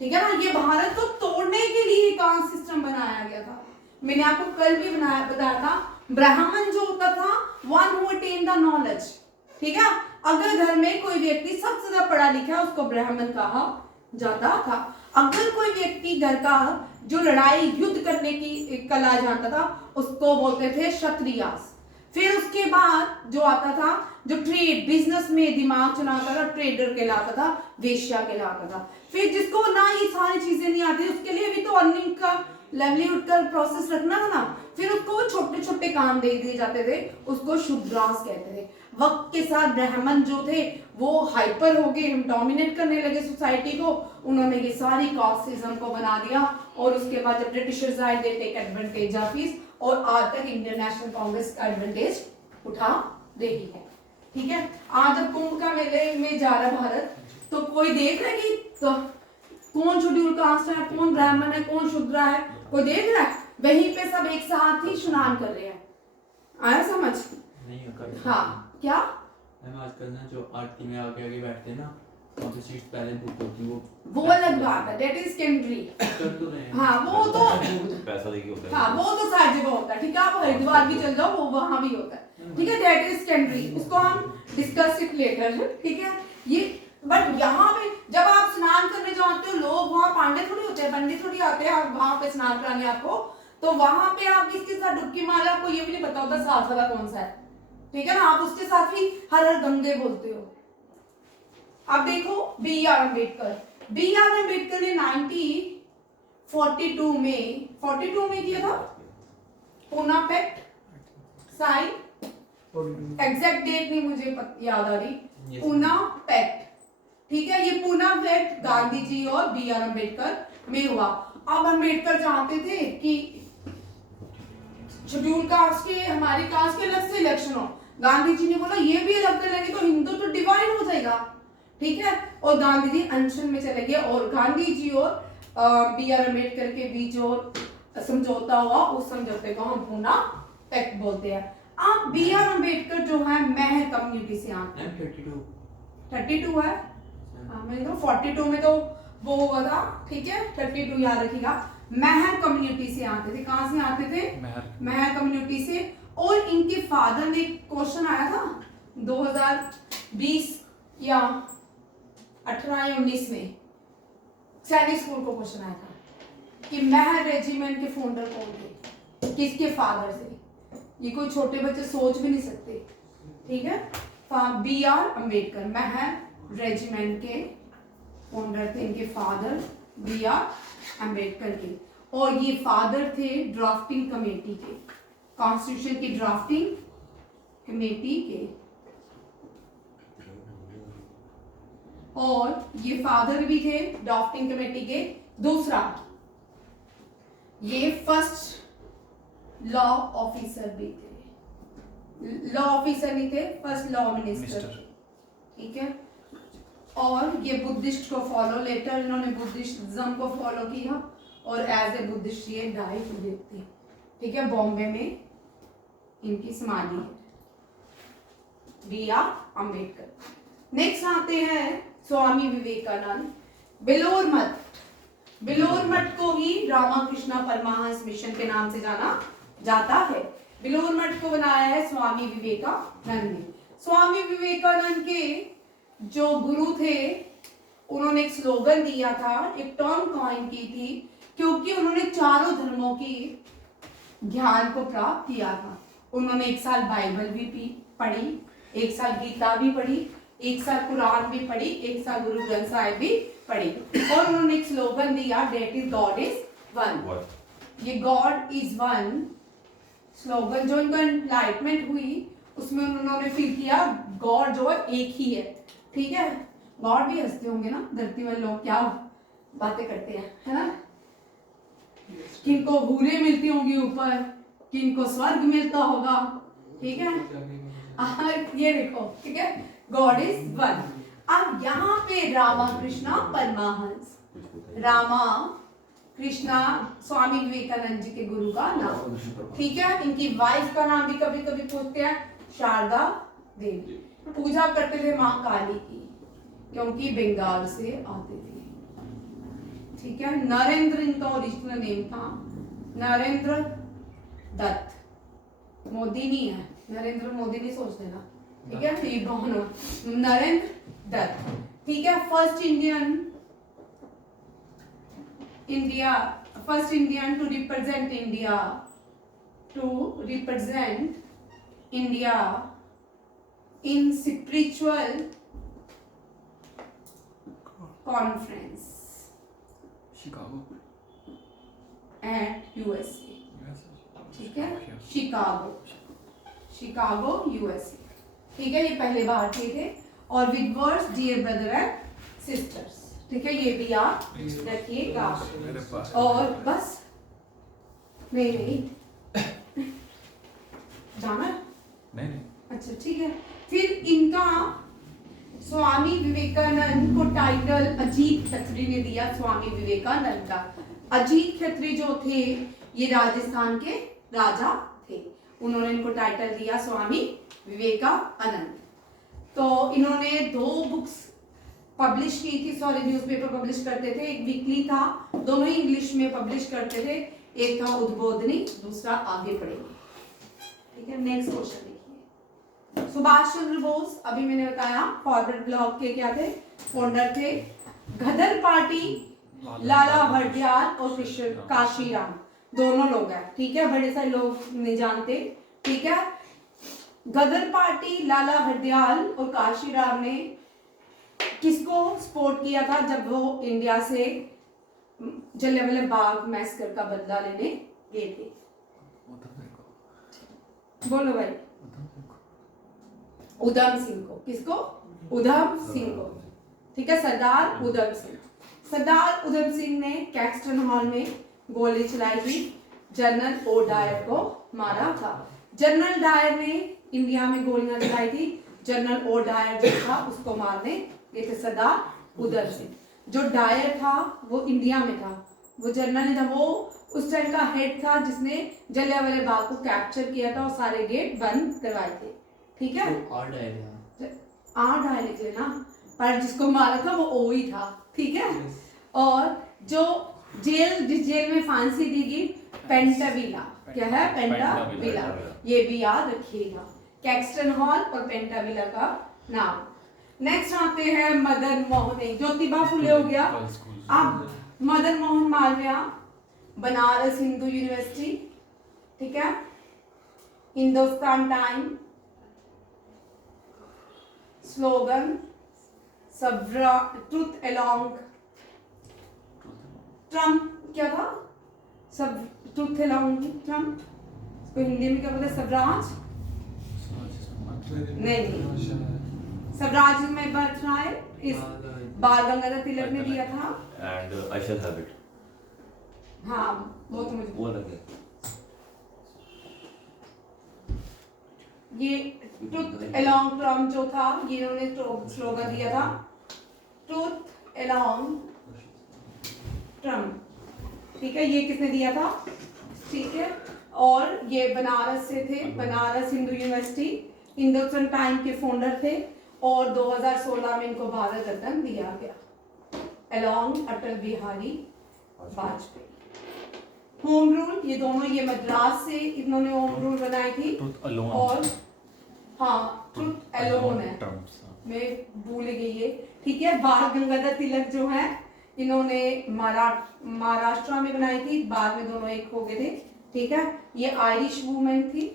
ठीक है ना। ये भारत को तोड़ने के लिए कास्ट सिस्टम बनाया गया था। मैंने आपको कल भी बताया था, ब्राह्मण जो होता था one who attain the knowledge, ठीक है। अगर घर में कोई व्यक्ति सबसे ज्यादा पढ़ा लिखा उसको ब्राह्मण कहा जाता था। अगर कोई व्यक्ति घर का जो लड़ाई युद्ध करने की कला जानता था उसको बोलते थे क्षत्रियास। फिर उसके बाद जो आता था, जो ट्रेड बिजनेस में दिमाग चलाता था, ट्रेडर कहलाता था, वेश्या कहलाता था। फिर जिसको ना ये सारी चीजें नहीं आती, उसके लिए भी तो अर्निंग का लाइवलीहुड का प्रोसेस रखना था ना, फिर उसको छोटे छोटे काम दे दिए जाते थे, उसको शूद्रास कहते थे। वक्त के साथ ब्राह्मण जो थे वो हाइपर हो गए, डोमिनेट करने लगे सोसाइटी को, उन्होंने ये सारी कास्टिज्म को बना दिया। और उसके बाद जब ब्रिटिशर्स आए, they take advantage of this, और आज तक इंडियन नेशनल कांग्रेस का एडवांटेज उठा रही है, ठीक है। आज जब कुंभ का मेले में जा रहा भारत, तो कोई देख रहा है कि तो कौन शेड्यूल कास्ट है, कौन ब्राह्मण है, कौन शूद्र है, कोई देख रहा है? वहीं पे सब एक साथ ही स्नान कर रहे हैं। आया समझ? नहीं कर, हाँ क्या मैम आजकल ना जो आरती में आगे आगे बैठते हैं ना, वहाँ पे सीट पहले बुक होती है, वो अलग बात है, दैट इज सेकेंडरी। कर तो रहे हैं। हाँ वो तो पैसा देके होता है। हाँ वो तो सारी जगह होता है, ठीक है। आप हरिद्वार भी चल जाओ, वो वहां भी होता है, ठीक है। दैट इज सेकेंडरी, उसको हम डिस्कस इट लेटर, ठीक है। ये बट यहाँ पे जब आप स्नान करने जाते हो, लोग वहाँ पांडे थोड़ी होते हैं, पंडित थोड़ी आते हैं वहां पे स्नान कराने आपको, तो वहां पे आप किसके साथ डुबकी मारे, आपको ये भी नहीं पता होता साथ वाला कौन सा है, ठीक है ना। आप उसके साथ ही हर हर गंगे बोलते हो। अब देखो B R Ambedkar, B R Ambedkar ने 1942 में किया था Poona pact sign, exact date नहीं मुझे याद आ रही, पूना पैक्ट, ठीक है। ये पूना पैक्ट गांधी जी और बी आर अम्बेडकर में हुआ। अब अम्बेडकर चाहते थे कि शेड्यूल कास्ट के, हमारी कास्ट के अलग से इलेक्शन हो। गांधी जी ने बोला ये भी अलग कर लेंगे तो हिंदू तो डिवाइड हो जाएगा, ठीक है। और गांधी जी अनशन में चले गए, और गांधी जी और बी आर अम्बेडकर के बीच जो समझौता हुआ, उस समझौते को हम पूना पैक्ट बोलते हैं। अब बी आर अम्बेडकर जो है महर कम्युनिटी से आते हैं। 32 है, मैंने तो 42 में तो वो हुआ था, ठीक है। 32 याद रखिएगा। महर कम्युनिटी से आते थे। कहां से आते थे? महर कम्युनिटी से। और इनके फादर ने, क्वेश्चन आया था 2020 या 18 या 19 में सैनिक स्कूल को क्वेश्चन आया था कि महर रेजिमेंट के फाउंडर कौन थे, किसके फादर थे। ये कोई छोटे बच्चे सोच भी नहीं सकते, ठीक है। B R Ambedkar Mahar regiment के फाउंडर थे, इनके फादर बी आर अम्बेडकर के। और ये फादर थे ड्राफ्टिंग कमेटी के, कॉन्स्टिट्यूशन की ड्राफ्टिंग कमेटी के। और ये फादर भी थे ड्राफ्टिंग कमेटी के। दूसरा, ये फर्स्ट लॉ ऑफिसर भी थे, लॉ ऑफिसर नहीं थे, फर्स्ट लॉ मिनिस्टर, ठीक है। और ये बुद्धिस्ट को फॉलो, लेटर इन्होंने बुद्धिज्म को फॉलो किया, और एज ए बुद्धिस्ट ये डाई हुए थे, ठीक है। बॉम्बे में इनकी समाधि है, बी आर अम्बेडकर। नेक्स्ट आते हैं स्वामी विवेकानंद। बेलोर मठ, बेलोर मठ को ही रामाकृष्ण परमहंस मिशन के नाम से जाना जाता है। बेलोर मठ को बनाया है स्वामी विवेकानंद ने। स्वामी विवेकानंद के जो गुरु थे उन्होंने एक स्लोगन दिया था, एक टर्म कॉइन की थी, क्योंकि उन्होंने चारों धर्मों की ज्ञान को प्राप्त किया था। उन्होंने एक साल बाइबल भी पढ़ी, एक साल गीता भी पढ़ी, एक साल कुरान भी पढ़ी, एक साल गुरु ग्रंथ साहिब भी पढ़ी, और उन्होंने एक स्लोगन दिया, that is God is one. ये गॉड इज वन स्लोगन जो इनको एनलाइटमेंट हुई उसमें उन्होंने फील किया गॉड जो है एक ही है। ठीक है, गॉड भी हंसते होंगे ना, धरती वाले लोग क्या बातें करते हैं, है ना। किनको हूरें मिलती होंगी ऊपर, किनको स्वर्ग मिलता होगा। ठीक है, ये देखो, ठीक है, गॉड इज वन। अब यहाँ पे रामा कृष्णा परमहंस, रामा कृष्णा स्वामी विवेकानंद जी के गुरु का नाम। ठीक है, इनकी वाइफ का नाम भी कभी कभी पूछते हैं, शारदा देवी। पूजा करते थे माँ काली की, क्योंकि बंगाल से आते थे। ठीक है, नरेंद्र इनका ओरिजिनल नेम था, नरेंद्र दत्त, मोदी नहीं है, नरेंद्र मोदी नहीं सोच देना। ठीक है, ये दोनों नरेंद्र दत्त। ठीक है, first Indian to represent India in spiritual conference Chicago at USA। ठीक है, शिकागो USA। ठीक है, ये पहले भारतीय थे। और with words dear brother and sisters. ठीक है, ये भी याद रखिएगा। और बस नहीं जाना, नहीं अच्छा ठीक है। फिर इनका स्वामी विवेकानंद को टाइटल अजीत खत्री ने दिया, स्वामी विवेकानंद का। अजीत खत्री जो थे ये राजस्थान के राजा थे, उन्होंने इनको टाइटल दिया स्वामी विवेकानंद। तो इन्होंने 2 बुक्स पब्लिश की थी, सॉरी न्यूज़पेपर पब्लिश करते थे, एक वीकली था, दोनों ही इंग्लिश में पब्लिश करते थे, एक था उद्बोधनी, दूसरा आगे पढ़ेंगे। ठीक है, नेक्स्ट क्वेश्चन देखिए। सुभाष चंद्र बोस, अभी मैंने बताया फॉरवर्ड ब्लॉक के क्या थे, फाउंडर थे। गदर पार्टी लाला हरदयाल और काशीराम दोनों लोग हैं। ठीक है, बड़े सारे लोग नहीं जानते। ठीक है, गदर पार्टी लाला हरदयाल और काशीराम ने किसको सपोर्ट किया था जब वो इंडिया से जलियांवाला बाग मैसेकर का बदला लेने गए थे? बोलो भाई। उधम सिंह को। किसको? उधम सिंह को। ठीक है, सरदार उधम सिंह। सरदार उधम सिंह ने कैक्सटन हॉल में गोली चलाई थी, जनरल ओ डायर को मारा था। जनरल डायर ने इंडिया में गोलियां चलाई थी, जनरल ओ डायर जो था उसको मारने गए थे सरदार उधम सिंह। जो डायर था वो इंडिया में था, वो जनरल था, वो उस टाइम का हेड था जिसने जलियांवाला बाग को कैप्चर किया था और सारे गेट बंद करवाए थे। ठीक है, आ डायर निकले ना, पर जिसको मारा था वो ओ ही था। ठीक है, और जो जिस जेल में फांसी दी गई पेंटाविला, क्या है? पेंटाविला, ये भी याद रखिएगा, कैक्सटन हॉल और पेंटाविला का नाम। नेक्स्ट आते हैं मदन मोहन, ज्योतिबा फुले हो गया। अब मदन मोहन मालवीय, बनारस हिंदू यूनिवर्सिटी। ठीक है, Hindustan time, slogan truth along Trump, क्या था? सब ट्रुथ अलोंग ट्रम्प, इसको हिंदी में क्या बोलते हैं? स्वराज नहीं, स्वराज में बर्थ राइट इस बाल गंगाधर तिलक ने दिया था। And I shall have it, हाँ वो तो मुझे वो लगे। ये ट्रुथ अलोंग ट्रम्प जो था, ये इन्होंने स्लोगन दिया था, ट्रुथ अलोंग ट्रम्प। ठीक है, ये किसने दिया था? ठीक है, और ये बनारस से थे, बनारस हिंदू यूनिवर्सिटी, हिंदुस्तान टाइम के फाउंडर थे, और 2016 में इनको भारत रत्न दिया गया along Atal Bihari Vajpayee. Home rule, ये दोनों, ये मद्रास से इन्होंने होम रूल बनाई थी, और हाँ ट्रुथ एलोन है, टर्म्स मैं भूल गई ये, ठीक है। बाल गंगाधर तिलक जो है इन्होंने महाराष्ट्र में बनाई थी, बाद में दोनों एक हो गए थे, ठीक है। ये आयरिश वुमेन थी।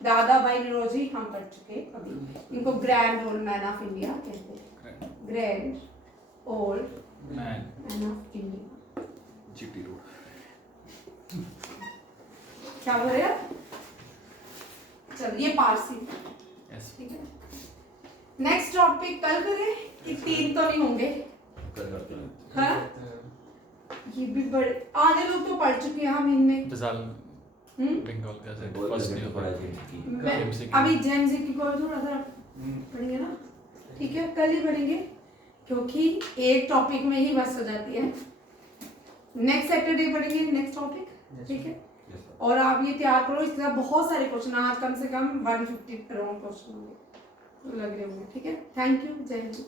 दादा भाई नौरोजी हम पढ़ चुके अभी, इनको grand old man of India कहते हैं, grand old man man of India. GT road क्या बोल रहे हैं? चल ये पारसी, यस ठीक है। नेक्स्ट टॉपिक कल करें कि 3 तो नहीं होंगे? कर करते हैं। हाँ ये भी बड़े आधे लोग तो पढ़ चुके हैं हम इनमें। फिजाल हम्म? बंगाल का से बहुत फर्स्ट लेवल ईयर पढ़ा है जी। मैं MCQ अभी जेमजी की कोई थोड़ा सा पढ़ेंगे ना, ठीक है, कल ही पढ़ेंगे क्योंकि एक टॉपिक में ही बस हो जाती है। नेक्स्ट सैटरडे पढ़ेंगे नेक्स्ट टॉपिक, ठीक है। Yes, sir. और आप ये तैयार करो, इसके साथ बहुत सारे क्वेश्चन, आज कम से कम 150 अराउंड क्वेश्चन होंगे लग रहे होंगे, ठीक है। थैंक यू, जय हिंद।